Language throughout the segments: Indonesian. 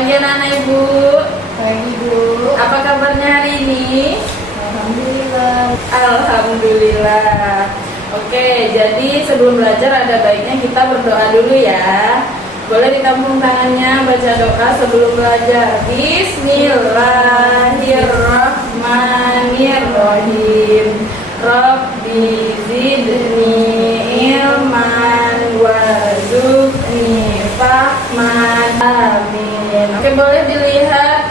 Pagi anak-anak Ibu. Pagi Bu. Apa kabarnya hari ini? Alhamdulillah. Alhamdulillah. Oke, jadi sebelum belajar ada baiknya kita berdoa dulu ya. Boleh ditampung tangannya, baca doa sebelum belajar. Bismillahirrahmanirrahim. Rabbi zidni ilman warzuqni fahman. Amin. Oke, boleh dilihat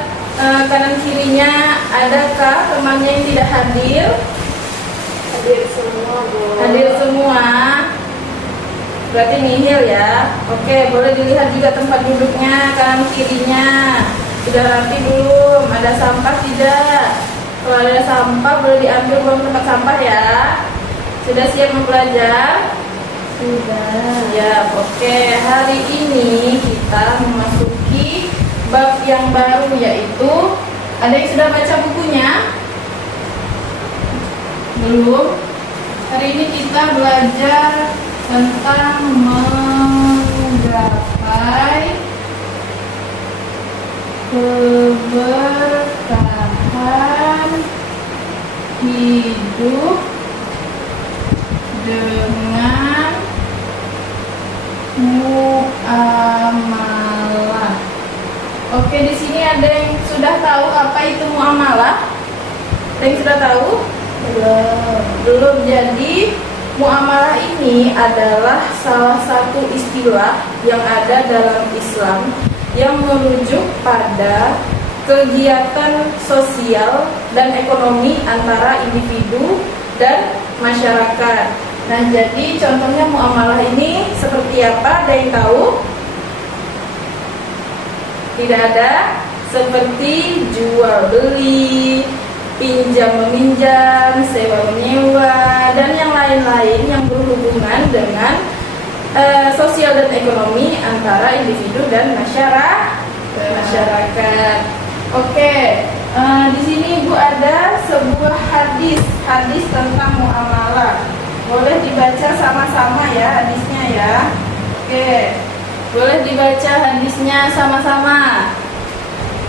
kanan kirinya, adakah temannya yang tidak hadir? Hadir semua Bu. Hadir semua. Berarti nihil ya. Oke, boleh dilihat juga tempat duduknya, kanan kirinya. Sudah rapi belum? Ada sampah tidak? Kalau ada sampah boleh diambil, buang tempat sampah ya. Sudah siap belajar? Sudah. Ya, oke. Hari ini kita memasuki bab yang baru, yaitu ada yang sudah baca bukunya? Belum? Hari ini kita belajar tentang menggapai keberkahan hidup dengan muamalah. Oke, di sini ada yang sudah tahu apa itu muamalah? Ada yang sudah tahu? Belum. Jadi muamalah ini adalah salah satu istilah yang ada dalam Islam yang merujuk pada kegiatan sosial dan ekonomi antara individu dan masyarakat. Nah, jadi contohnya muamalah ini seperti apa? Ada yang tahu? Tidak ada? Seperti jual beli, pinjam meminjam, sewa menyewa, dan yang lain-lain yang berhubungan dengan sosial dan ekonomi antara individu dan masyarakat. Oke, di sini Ibu ada sebuah hadis tentang muamalah. Boleh dibaca sama-sama ya hadisnya ya. Oke, boleh dibaca hadisnya sama-sama.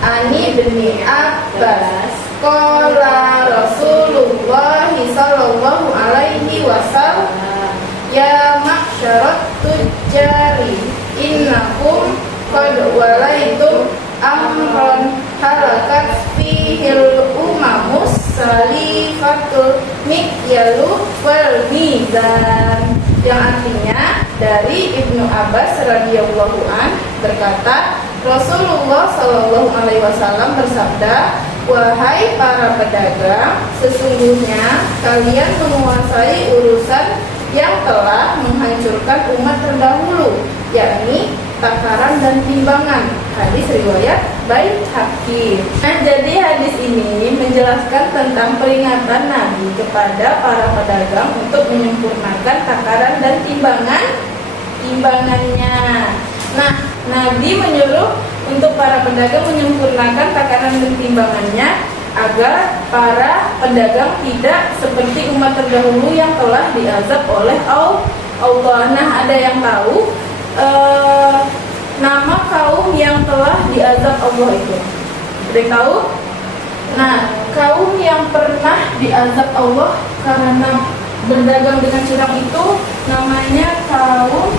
Ani bin Abbas qala Rasulullah sallallahu alaihi wasallam, ya ma'syarat tujari innakum qad walaitum amran halakat fihil umamus salifatul mikyalu wal mizan, yang artinya dari Ibnu Abbas radhiyallahu an berkata, Rasulullah sallallahu alaihi wasallam bersabda, wahai para pedagang, sesungguhnya kalian menguasai urusan yang telah menghancurkan umat terdahulu, yakni takaran dan timbangan. Hadis riwayat Baihaqi. Nah, jadi hadis ini menjelaskan tentang peringatan Nabi kepada para pedagang untuk menyempurnakan takaran dan timbangannya. Nah, Nabi menyuruh untuk para pedagang menyempurnakan takaran dan timbangannya agar para pedagang tidak seperti umat terdahulu yang telah diazab oleh Allah. Nah, ada yang tahu nama kaum yang telah diazab Allah itu? Ada yang tahu? Nah, kaum yang pernah diazab Allah karena berdagang dengan curang itu namanya kaum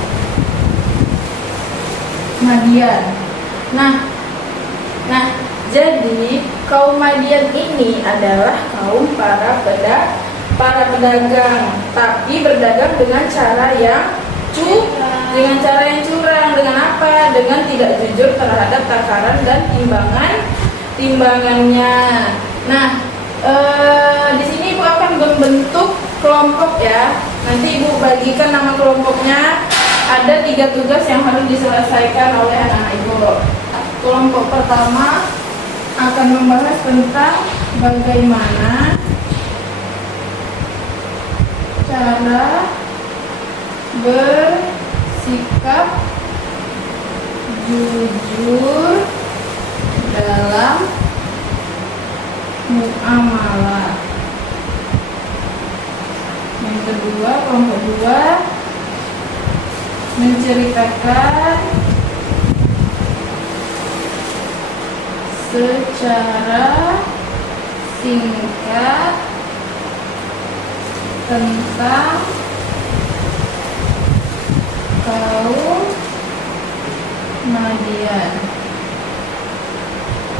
Madian. Nah, jadi kaum Madian ini adalah kaum para pedagang, tapi berdagang dengan cara yang curang. Dengan apa? Dengan tidak jujur terhadap takaran dan timbangannya. Nah, di sini Ibu akan membentuk kelompok ya. Nanti Ibu bagikan nama kelompoknya. Ada 3 tugas yang harus diselesaikan oleh anak-anak Ibu. Kelompok pertama akan membahas tentang bagaimana cara bersikap jujur dalam muamalah. Yang kedua, kelompok 2 menceritakan secara singkat tentang kaum Madian.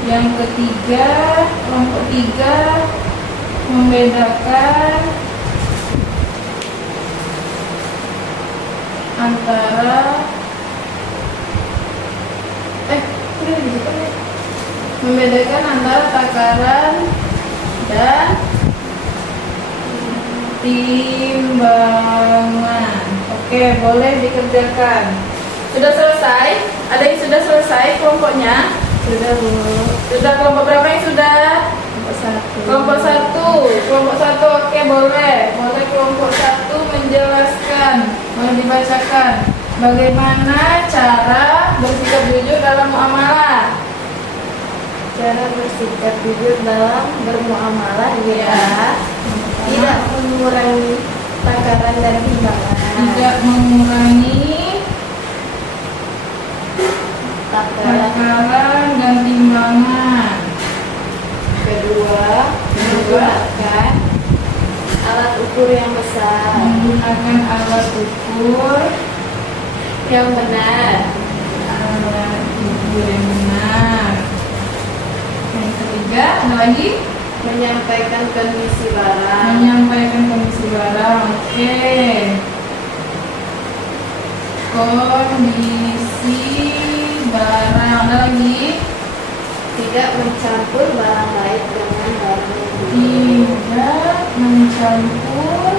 Yang ketiga, kelompok 3 membedakan antara membedakan antara takaran dan timbangan. Oke, boleh dikerjakan. Sudah selesai? Ada yang sudah selesai kelompoknya? Sudah, Bu. Sudah. Kelompok berapa yang sudah? Kelompok 1. Kelompok satu, oke, boleh kelompok 1 menjelaskan, boleh dibacakan bagaimana cara bersikap jujur dalam muamalah. Cara bersikap jujur dalam bermuamalah ya. Tidak mengurangi takaran dan timbangan. Tidak mengurangi Takaran. takaran dan timbangan. Kedua, menggunakan alat ukur yang besar Menggunakan alat ukur yang benar. yang benar. Yang ketiga, ada lagi? Menyampaikan kondisi barang. Menyampaikan kondisi barang. Oke. Kondisi barang. Ada lagi? Tidak mencampur barang baik dengan barang buruk. Tidak mencampur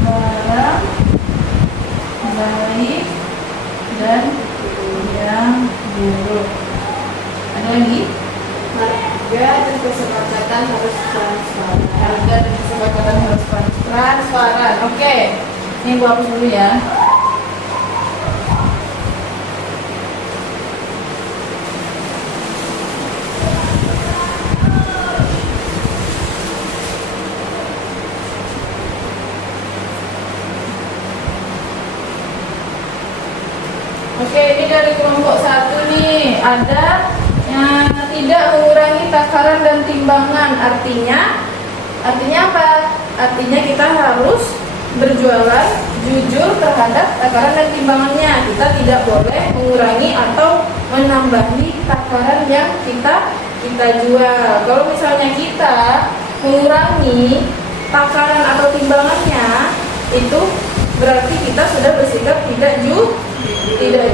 barang baik dan yang buruk. Ada lagi? Harga dan kesepakatan harus transparan. Harga dan kesepakatan harus transparan. Oke, ini gua hapus dulu ya. Oke, ini dari kelompok 1 nih. Ada yang tidak mengurangi takaran dan timbangan. Artinya apa? Artinya kita harus berjualan jujur terhadap takaran dan timbangannya. Kita tidak boleh mengurangi atau menambahi takaran yang kita jual. Kalau misalnya kita mengurangi takaran atau timbangannya, itu berarti kita sudah bersikap tidak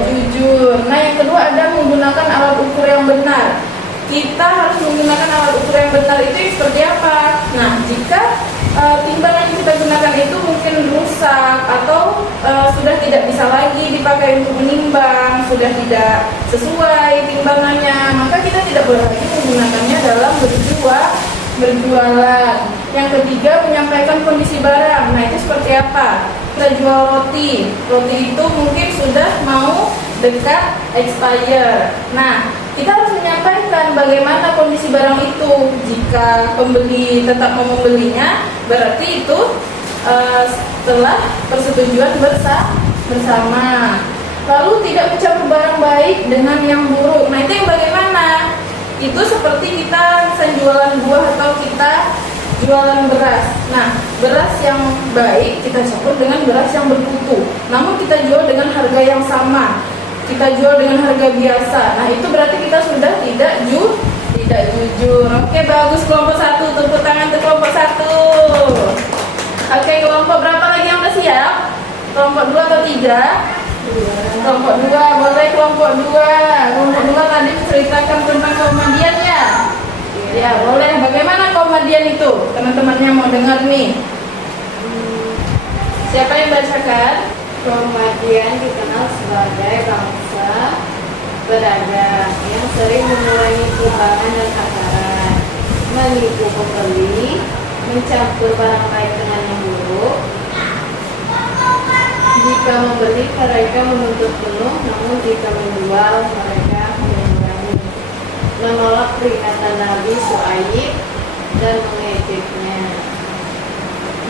jujur. Nah, yang kedua ada menggunakan alat ukur yang benar. Kita harus menggunakan alat ukur yang benar itu seperti apa? Nah, jika timbangan yang kita gunakan itu mungkin rusak atau sudah tidak bisa lagi dipakai untuk menimbang, sudah tidak sesuai timbangannya, maka kita tidak boleh lagi menggunakannya dalam berjualan. Yang ketiga, menyampaikan kondisi barang. Nah, itu seperti apa? Kita jual roti itu mungkin sudah mau dekat expire. Nah, kita harus menyampaikan bagaimana kondisi barang itu. Jika pembeli tetap mau membelinya, berarti itu setelah persetujuan bersama. Lalu tidak mencampur barang baik dengan yang buruk. Nah, itu yang bagaimana? Itu seperti kita jualan buah atau kita jualan beras. Nah, beras yang baik kita campur dengan beras yang berkutu. Namun kita jual dengan harga yang sama. Kita jual dengan harga biasa. Nah, itu berarti kita sudah tidak jujur. Oke, bagus kelompok 1. Tepuk tangan untuk kelompok 1. Oke, kelompok berapa lagi yang udah siap? Kelompok 2 atau 3? Kelompok 2, boleh kelompok 2. Kelompok 2 tadi menceritakan tentang komedian ya? Ya, boleh. Bagaimana komedian itu? Teman-temannya mau dengar nih. Siapa yang bacakan? Komedian dikenal sebagai bangsa pedagang yang sering mengurangi timbangan dan takaran, menipu pembeli, mencampur barang baik dengan yang buruk. Jika membeli, mereka menuntut penuh, namun jika menjual, mereka mengurangi. Menolak peringatan Nabi Syuaib dan mengejeknya.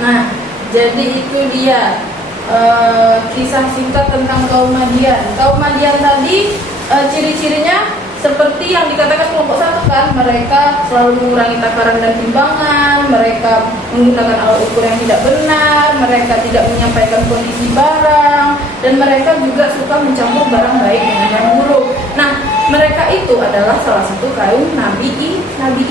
Nah, jadi itu dia kisah singkat tentang kaum Madian. Kaum Madian tadi ciri-cirinya seperti yang dikatakan kelompok satu kan, mereka selalu mengurangi takaran dan timbangan, mereka menggunakan alat ukur yang tidak benar, mereka tidak menyampaikan kondisi barang, dan mereka juga suka mencampur barang baik dengan yang buruk. Nah, mereka itu adalah salah satu kaum Nabi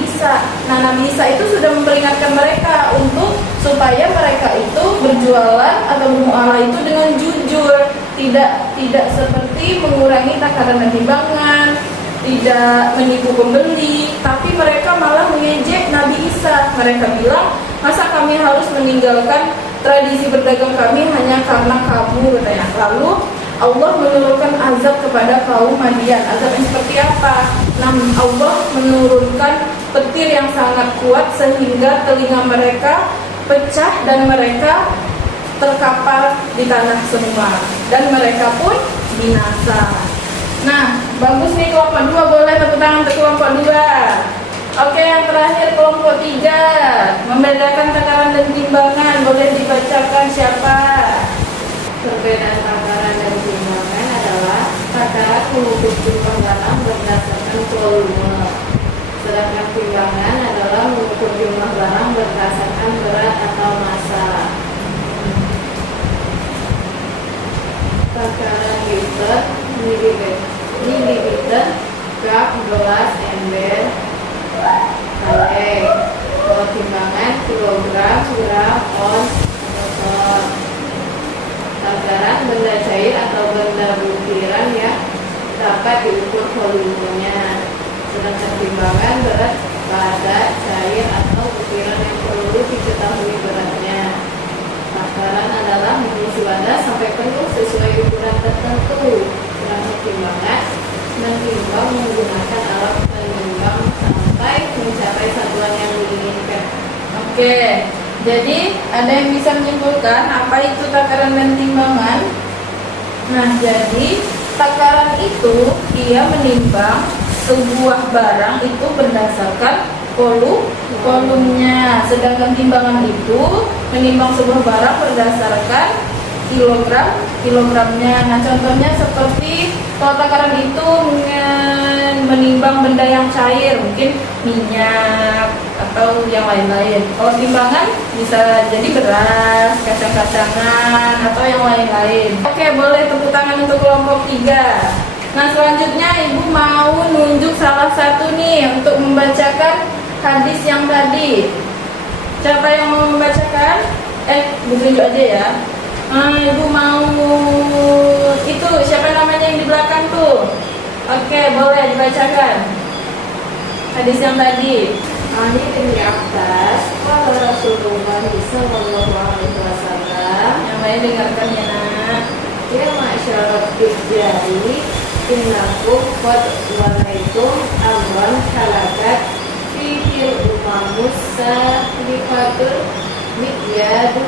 Isa. Nah, Nabi Isa itu sudah memperingatkan mereka untuk supaya mereka itu berjualan atau bermuamalah itu dengan jujur, tidak seperti mengurangi takaran dan timbangan, tidak menipu pembeli, tapi mereka malah mengejek Nabi Isa. Mereka bilang, masa kami harus meninggalkan tradisi berdagang kami hanya karena kamu, katanya. Lalu Allah menurunkan azab kepada kaum Madian. Azab yang seperti apa? Nah, Allah menurunkan petir yang sangat kuat sehingga telinga mereka pecah dan mereka terkapar di tanah semua, dan mereka pun binasa. Nah, bagus nih kelompok 2, boleh tepuk tangan untuk kelompok 2. Oke, yang terakhir kelompok 3, membedakan takaran dan timbangan. Boleh dibacakan siapa? Perbedaan takaran dan timbangan adalah takaran mengukur jumlah barang berdasarkan volume, sedangkan timbangan adalah mengukur jumlah barang berdasarkan berat atau massa. Takaran liter, mililiter, cup, gelas, ember, kaleng. Kalau timbangan kilogram, gram, ons, ton. Takaran benda cair atau benda butiran yang dapat diukur volumenya, sedangkan timbangan berat padat, cair atau butiran yang perlu diketahui beratnya. Takaran adalah mengisi wadah sampai penuh sesuai ukuran tertentu, sedangkan timbangan menimbang menggunakan alat penimbang sampai mencapai satuan yang diinginkan. Oke, jadi ada yang bisa menyimpulkan apa itu takaran dan timbangan? Nah, jadi takaran itu dia menimbang sebuah barang itu berdasarkan volumenya, sedangkan timbangan itu menimbang sebuah barang berdasarkan kilogramnya. Nah, contohnya seperti kalau takaran itu menimbang benda yang cair, mungkin minyak atau yang lain-lain. Kalau timbangan bisa jadi beras, kacang-kacangan atau yang lain-lain. Oke, boleh tepuk tangan untuk kelompok 3. Nah, selanjutnya Ibu mau nunjuk salah satu nih untuk membacakan hadis yang tadi. Siapa yang mau membacakan? Ditunjuk aja ya. Ibu mau itu siapa namanya yang di belakang tuh? Oke, boleh dibacakan hadis yang tadi. Ani bin Abbas, qala Rasulullah sallallahu alaihi wasallam. Yang lain dengarkan ya, Nak. Ya masyarakat tijari, innakum qad walaitum amran halakat fitil umamus salifatul mikyadu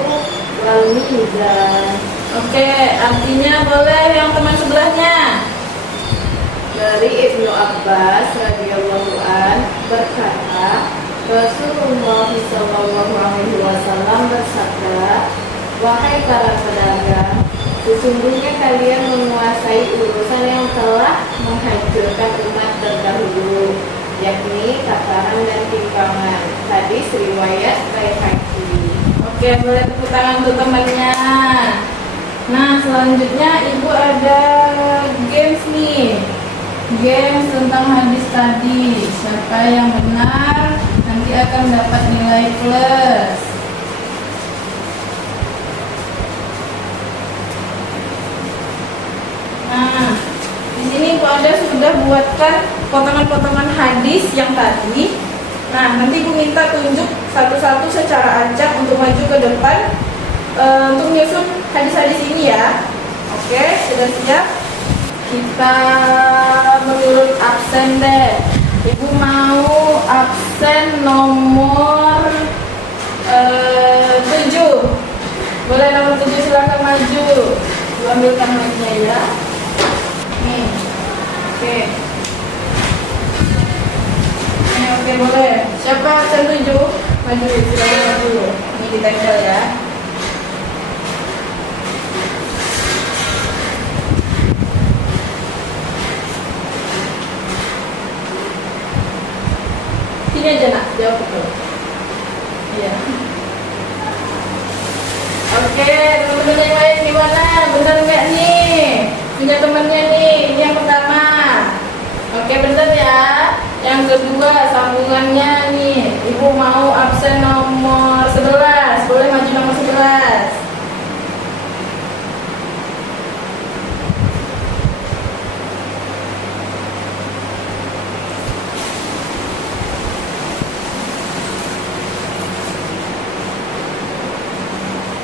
wal mizan. Oke, artinya boleh yang teman sebelahnya. Dari Ibnu Abbas radhiyallahu an berkata, Rasulullah sallallahu alaihi wasallam bersabda, wahai para pedagang, sesungguhnya kalian menguasai urusan yang telah menghancurkan umat terdahulu, yakni takaran dan timbangan. Hadis riwayat Baihaqi. Oke, boleh tepuk tangan untuk temannya. Nah, selanjutnya Ibu ada games nih. Games tentang hadis tadi. Siapa yang benar nanti akan dapat nilai plus. Nah, di sini Ibu ada sudah buatkan potongan-potongan hadis yang tadi. Nah, nanti Ibu minta tunjuk satu-satu secara acak untuk maju ke depan untuk menyusun hadis-hadis ini ya. Oke, sudah siap? Kita menurut absen deh. Ibu mau absen nomor 7. Boleh nomor 7 silakan maju. Ibu ambilkan mic-nya ya. Nih. Oke. Oke, boleh. Siapa absen 7? Maju, silakan maju. Ini ditempel ya. sini aja nak, jawab betul. Iya. Oke, teman-teman yang lain gimana? Benar nggak nih? Punya temannya nih, ini yang pertama. Oke, benar ya. Yang kedua, sambungannya nih. Ibu mau absen nomor 11. Boleh maju nomor 11.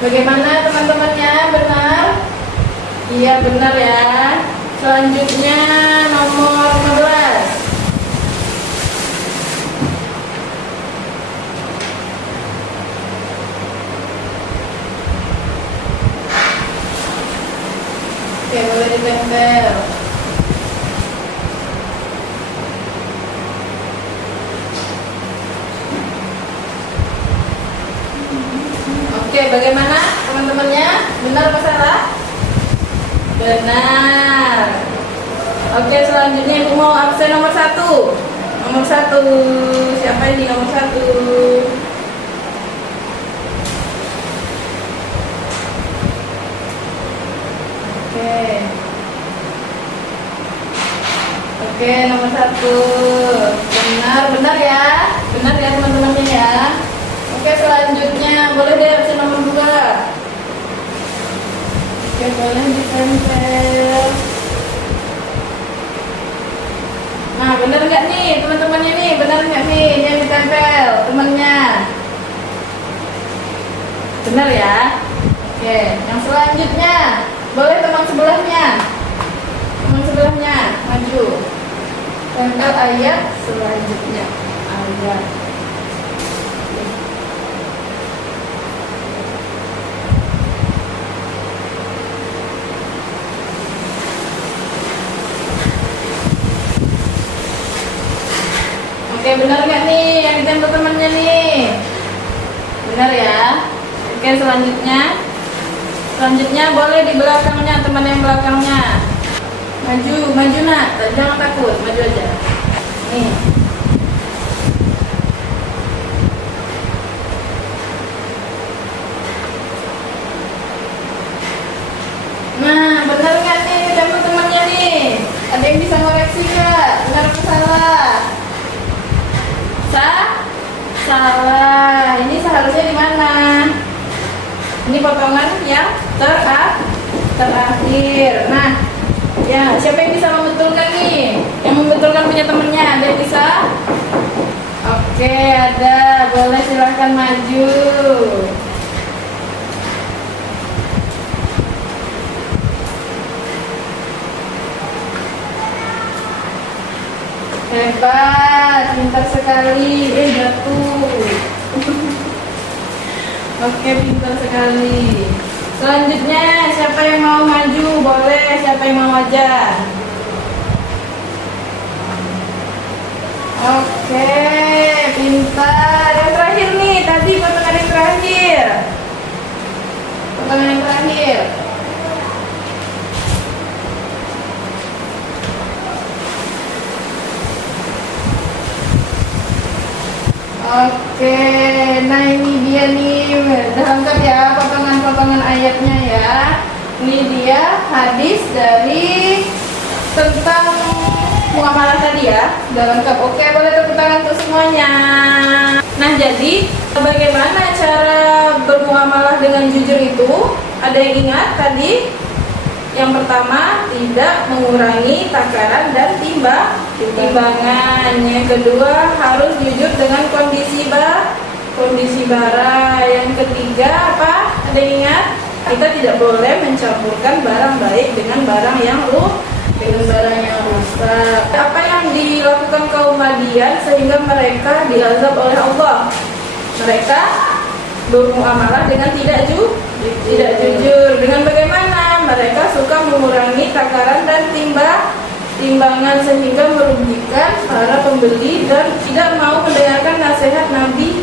Bagaimana teman-temannya? Benar? Iya benar ya. Selanjutnya nomor 15. Oke, boleh ditempel. Oke, bagaimana teman-temannya? Benar apa salah? Benar. Oke, selanjutnya ibu mau absen nomor 1. Nomor 1. Siapa ini nomor 1? Oke. Oke, nomor 1. Benar ya. Benar ya teman-temannya ya. Oke, selanjutnya boleh deh absen nomor 2. Oke, boleh ditempel. Nah, benar nggak nih teman-temannya nih? Benar nggak nih ini yang ditempel temannya? Benar ya? Oke, yang selanjutnya boleh teman sebelahnya. Teman sebelahnya maju. Tempel ayat selanjutnya. Ayat. Oke, benar nggak nih yang ditempel temannya nih? Benar ya? Oke, selanjutnya boleh di belakangnya, teman yang belakangnya. Maju nak, jangan takut, maju aja. Nih. Nah, benar nggak nih ditempel temannya nih? Ada yang bisa ngoreksi nggak? Benar atau salah? Salah. Ini seharusnya di mana? Ini potongan yang terakhir. Nah, ya siapa yang bisa membetulkan nih? Yang membetulkan punya temennya, ada yang bisa? Oke, ada. Boleh silahkan maju. Hebat, pintar sekali. Jatuh. Oke, pintar sekali. Selanjutnya, siapa yang mau maju? Boleh, siapa yang mau aja? Oke, pintar. Yang terakhir nih, tadi potongan yang terakhir. Potongan yang terakhir. Oke, nah ini dia nih, udah lengkap ya potongan-potongan ayatnya ya. Ini dia hadis dari tentang muamalah tadi ya, udah lengkap. Oke, boleh tepuk tangan untuk semuanya. Nah, jadi bagaimana cara bermuamalah dengan jujur itu? Ada yang ingat tadi? Yang pertama, tidak mengurangi takaran dan timbangan. Yang kedua, harus jujur dengan kondisi barang. Yang ketiga apa? Ada yang ingat? Kita tidak boleh mencampurkan barang baik dengan barang yang rusak. Apa yang dilakukan kaum Madian sehingga mereka diazab oleh Allah? Mereka bermuamalah dengan tidak jujur. Dengan bagaimana? Mereka suka mengurangi takaran dan timbangan sehingga merugikan para pembeli dan tidak mau mendengarkan nasihat Nabi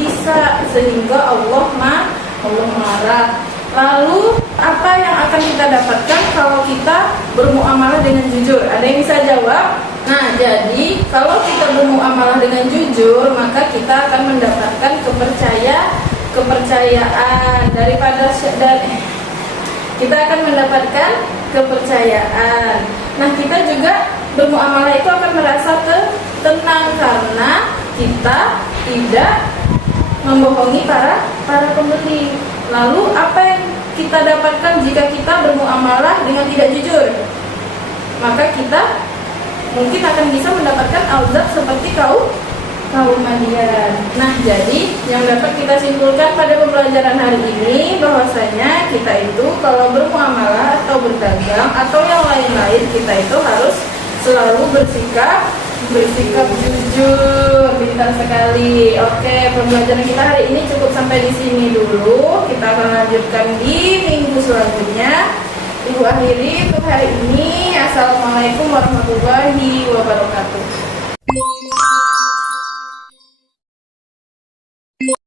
Isa sehingga Allah marah. Lalu apa yang akan kita dapatkan kalau kita bermuamalah dengan jujur? Ada yang bisa jawab? Nah, jadi kalau kita bermuamalah dengan jujur, maka kita akan mendapatkan kepercayaan kita akan mendapatkan kepercayaan. Nah, kita juga bermuamalah itu akan merasa tenang karena kita tidak membohongi para pembeli. Lalu apa yang kita dapatkan jika kita bermuamalah dengan tidak jujur? Maka kita mungkin akan bisa mendapatkan azab seperti kaum Madian. Nah, jadi yang dapat kita simpulkan pada pembelajaran hari ini bahwasanya kita itu kalau bermuamalah atau berdagang atau yang lain-lain, kita itu harus selalu bersikap jujur. Pintar sekali. Oke, pembelajaran kita hari ini cukup sampai di sini dulu. Kita akan lanjutkan di minggu selanjutnya. Ibu akhiri untuk hari ini. Assalamualaikum warahmatullahi wabarakatuh.